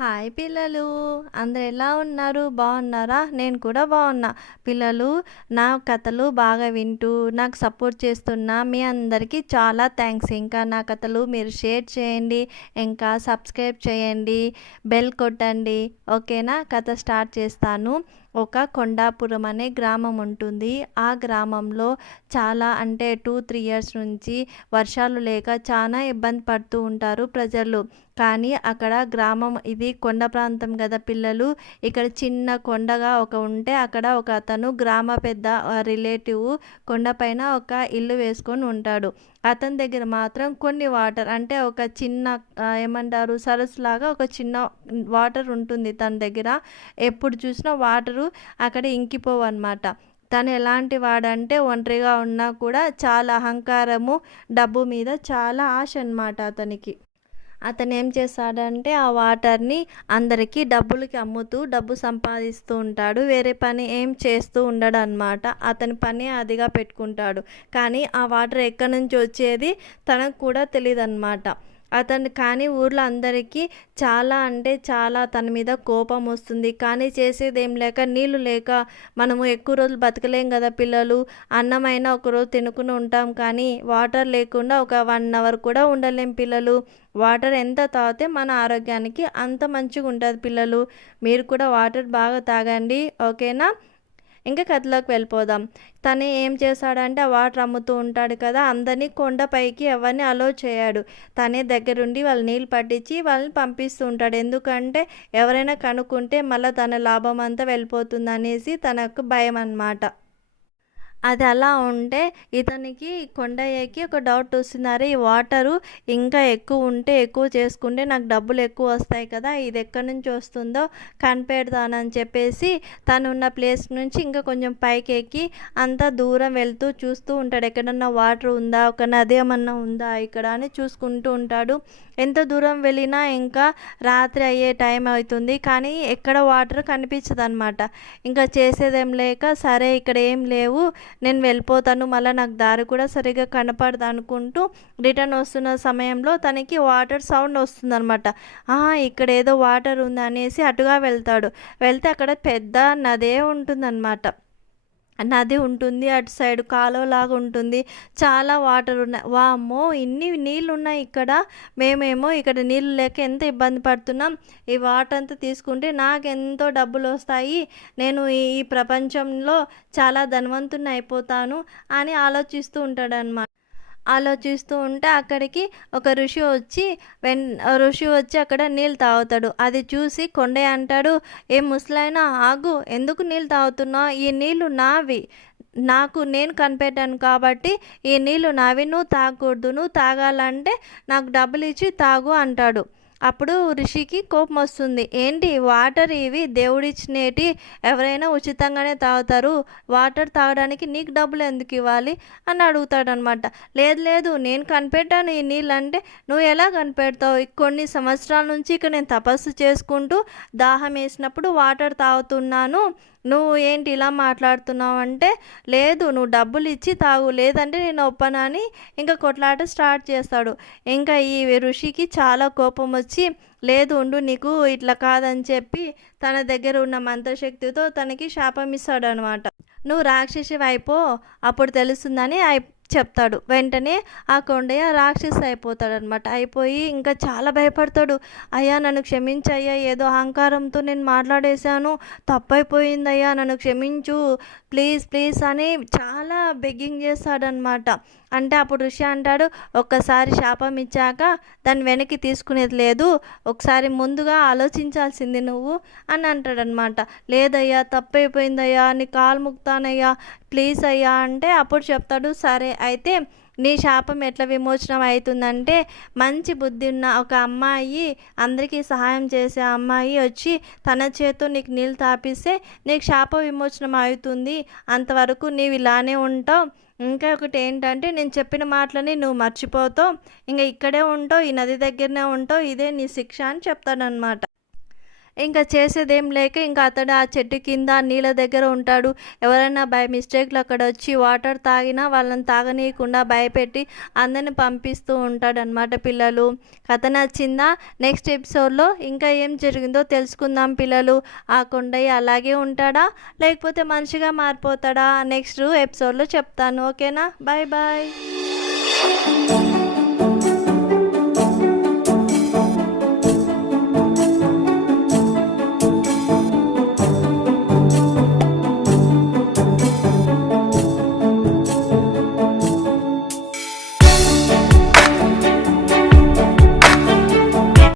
Hi పిల్లలు, అందరు ఎలా ఉన్నారు? బాగున్నారా? నేను కూడా బాగున్నా. పిల్లలు, నా కథలు బాగా వింటూ నాకు సపోర్ట్ చేస్తున్న మీ అందరికీ చాలా థ్యాంక్స్. ఇంకా నా కథలు మీరు షేర్ చేయండి, ఇంకా సబ్స్క్రైబ్ చేయండి, బెల్ కొట్టండి. ఓకేనా? కథ స్టార్ట్ చేస్తాను. ఒక కొండాపురం అనే గ్రామం ఉంటుంది. ఆ గ్రామంలో చాలా అంటే 2-3 ఇయర్స్ నుంచి వర్షాలు లేక చాలా ఇబ్బంది పడుతూ ఉంటారు ప్రజలు. కానీ అక్కడ గ్రామం ఇది కొండ ప్రాంతం కదా పిల్లలు. ఇక్కడ చిన్న కొండగా ఉంటే అక్కడ ఒక అతను గ్రామ పెద్ద రిలేటివ్ కొండపైన ఒక ఇల్లు వేసుకొని ఉంటాడు. అతని దగ్గర మాత్రం కొన్ని వాటర్ అంటే ఒక చిన్న ఏమంటారు సరస్సు లాగా ఒక చిన్న వాటర్ ఉంటుంది తన దగ్గర. ఎప్పుడు చూసినా వాటరు అక్కడ ఇంకిపోవు అనమాట. తను ఎలాంటి వాడంటే ఒంటరిగా ఉన్నా కూడా చాలా అహంకారము, డబ్బు మీద చాలా ఆశ అనమాట అతనికి. అతను ఏం చేస్తాడంటే ఆ వాటర్ని అందరికీ డబ్బులకి అమ్ముతూ డబ్బు సంపాదిస్తూ ఉంటాడు. వేరే పని ఏం చేస్తూ ఉండడు అనమాట. అతని పని అదిగా పెట్టుకుంటాడు. కానీ ఆ వాటర్ ఎక్కడి నుంచి వచ్చేది తనకు కూడా తెలియదు అనమాట. కానీ ఊర్లో అందరికీ చాలా అంటే చాలా తన మీద కోపం వస్తుంది. కానీ చేసేదేం లేక, నీళ్ళు లేక మనము ఎక్కువ రోజులు బతకలేం కదా పిల్లలు. అన్నమైనా ఒకరోజు తినుకుని ఉంటాం, కానీ వాటర్ లేకుండా ఒక 1 అవర్ కూడా ఉండలేం పిల్లలు. వాటర్ ఎంత తాగితే మన ఆరోగ్యానికి అంత మంచిగా ఉంటుంది పిల్లలు. మీరు కూడా వాటర్ బాగా తాగండి, ఓకేనా? ఇంకా కథలోకి వెళ్ళిపోదాం. తను ఏం చేశాడంటే ఆ వాటర్ అమ్ముతూ ఉంటాడు కదా, అందరినీ కొండపైకి ఎవరిని అలో చేయడు. తనే దగ్గరుండి వాళ్ళు నీళ్ళు పట్టించి వాళ్ళని పంపిస్తూ ఉంటాడు. ఎందుకంటే ఎవరైనా కనుక్కుంటే మళ్ళీ తన లాభం అంతా వెళ్ళిపోతుంది అనేసి తనకు భయం అన్నమాట. అది అలా ఉంటే ఇతనికి కొండ ఎక్కి ఒక డౌట్ వస్తుంది. అరే, ఈ వాటరు ఇంకా ఎక్కువ ఉంటే ఎక్కువ చేసుకుంటే నాకు డబ్బులు ఎక్కువ వస్తాయి కదా, ఇది ఎక్కడి నుంచి వస్తుందో కనిపెడతానని చెప్పేసి తను ఉన్న ప్లేస్ నుంచి ఇంకా కొంచెం పైకి ఎక్కి అంతా దూరం వెళ్తూ చూస్తూ ఉంటాడు. ఎక్కడన్నా వాటర్ ఉందా, ఒక నది ఏమన్నా ఉందా ఇక్కడ అని చూసుకుంటూ ఉంటాడు. ఎంత దూరం వెళ్ళినా ఇంకా రాత్రి అయ్యే టైం అవుతుంది, కానీ ఎక్కడ వాటర్ కనిపించదు అనమాట. ఇంకా చేసేదేం లేక సరే ఇక్కడ ఏం లేవు, నేను వెళ్ళిపోతాను, మళ్ళీ నాకు దారి కూడా సరిగ్గా కనపడదు అనుకుంటూ రిటర్న్ వస్తున్న సమయంలో తనకి వాటర్ సౌండ్ వస్తుందన్నమాట. ఇక్కడ ఏదో వాటర్ ఉంది అనేసి అటుగా వెళ్తాడు. వెళ్తే అక్కడ పెద్ద నదే ఉంటుందన్నమాట. నది ఉంటుంది, అటు సైడ్ కాలువలాగా ఉంటుంది, చాలా వాటర్ ఉన్నాయి. వామ్మో, ఇన్ని నీళ్ళు ఉన్నాయి ఇక్కడ, మేమేమో ఇక్కడ నీళ్ళు లేక ఎంత ఇబ్బంది పడుతున్నాం, ఈ వాటర్ అంతా తీసుకుంటే నాకెంతో డబ్బులు వస్తాయి, నేను ఈ ప్రపంచంలో చాలా ధనవంతుని అయిపోతాను అని ఆలోచిస్తూ ఉంటాడనమాట. ఆలోచిస్తూ ఉంటే అక్కడికి ఒక ఋషి వచ్చి అక్కడ నీళ్ళు తాగుతాడు. అది చూసి కొండయ్య అంటాడు, ఏ ముసలాయనా ఆగు, ఎందుకు నీళ్ళు తాగుతున్నావు? ఈ నీళ్ళు నావి, నేను కనిపెట్టాను కాబట్టి ఈ నీళ్ళు నావి, నువ్వు తాగకూడదు, నువ్వు తాగాలంటే నాకు డబ్బులు ఇచ్చి తాగు అంటాడు. అప్పుడు ఋషికి కోపం వస్తుంది. ఏంటి వాటర్ ఇవి దేవుడిచ్చినేటి, ఎవరైనా ఉచితంగానే తాగుతారు, వాటర్ తాగడానికి నీకు డబ్బులు ఎందుకు ఇవ్వాలి అని అడుగుతాడనమాట. లేదు లేదు, నేను కనిపెట్టాను ఈ నీళ్ళు అంటే. నువ్వు ఎలా కనిపెడతావు? కొన్ని సంవత్సరాల నుంచి ఇక్కడ నేను తపస్సు చేసుకుంటూ దాహం వేసినప్పుడు వాటర్ తాగుతున్నాను, నువ్వు ఏంటి ఇలా మాట్లాడుతున్నావు అంటే, లేదు నువ్వు డబ్బులు ఇచ్చి తాగు, లేదంటే నేను ఒప్పనా అని ఇంకా కొట్లాట స్టార్ట్ చేస్తాడు. ఇంకా ఈ ఋషికి చాలా కోపం వచ్చి, లేదు ఉండు, నీకు ఇట్లా కాదని చెప్పి తన దగ్గర ఉన్న మంత్రశక్తితో తనకి శాపం ఇస్తాడు అనమాట. నువ్వు రాక్షసి అయిపో, అప్పుడు తెలుస్తుందని చెప్తాడు. వెంటనే ఆ కొండయ్య రాక్షసి అయిపోతాడనమాట. అయిపోయి ఇంకా చాలా భయపడతాడు. అయ్యా నన్ను క్షమించయ్యా, ఏదో అహంకారంతో నేను మాట్లాడేశాను, తప్పైపోయిందయ్యా, నన్ను క్షమించు, ప్లీజ్ ప్లీజ్ అని చాలా బెగ్గింగ్ చేస్తాడనమాట. అంటే అప్పుడు ఋషి అంటాడు, ఒక్కసారి శాపం ఇచ్చాక దాన్ని వెనక్కి తీసుకునేది లేదు, ఒకసారి ముందుగా ఆలోచించాల్సింది నువ్వు అని అంటాడనమాట. లేదయ్యా, తప్పైపోయిందయ్యా, నీ కాలు ముక్తానయ్యా, ప్లీజ్ అయ్యా అంటే అప్పుడు చెప్తాడు, సరే అయితే నీ శాపం ఎట్లా విమోచనం అవుతుందంటే, మంచి బుద్ధి ఉన్న ఒక అమ్మాయి, అందరికీ సహాయం చేసే అమ్మాయి వచ్చి తన చేతితో నీకు నీళ్ళు తాపిస్తే నీకు శాప విమోచనం అవుతుంది, అంతవరకు నీవు ఇలానే ఉంటావు. ఇంకా ఒకటి ఏంటంటే, నేను చెప్పిన మాటలని నువ్వు మర్చిపోతావు, ఇంకా ఇక్కడే ఉంటావు, ఈ నది దగ్గరనే ఉంటావు, ఇదే నీ శిక్ష అని చెప్తాడనమాట. ఇంకా చేసేదేం లేక ఇంకా అతడు ఆ చెట్టు కింద నీళ్ళ దగ్గర ఉంటాడు. ఎవరైనా బై మిస్టేక్‌లో అక్కడొచ్చి వాటర్ తాగినా వాళ్ళని తాగనీయకుండా భయపెట్టి అందరిని పంపిస్తూ ఉంటాడనమాట పిల్లలు. కథ నచ్చిందా? నెక్స్ట్ ఎపిసోడ్‌లో ఇంకా ఏం జరిగిందో తెలుసుకుందాం పిల్లలు. ఆ కొండయ్య అలాగే ఉంటాడా? లేకపోతే మనిషిగా మారిపోతాడా? నెక్స్ట్ ఎపిసోడ్‌లో చెప్తాను. ఓకేనా? Bye bye.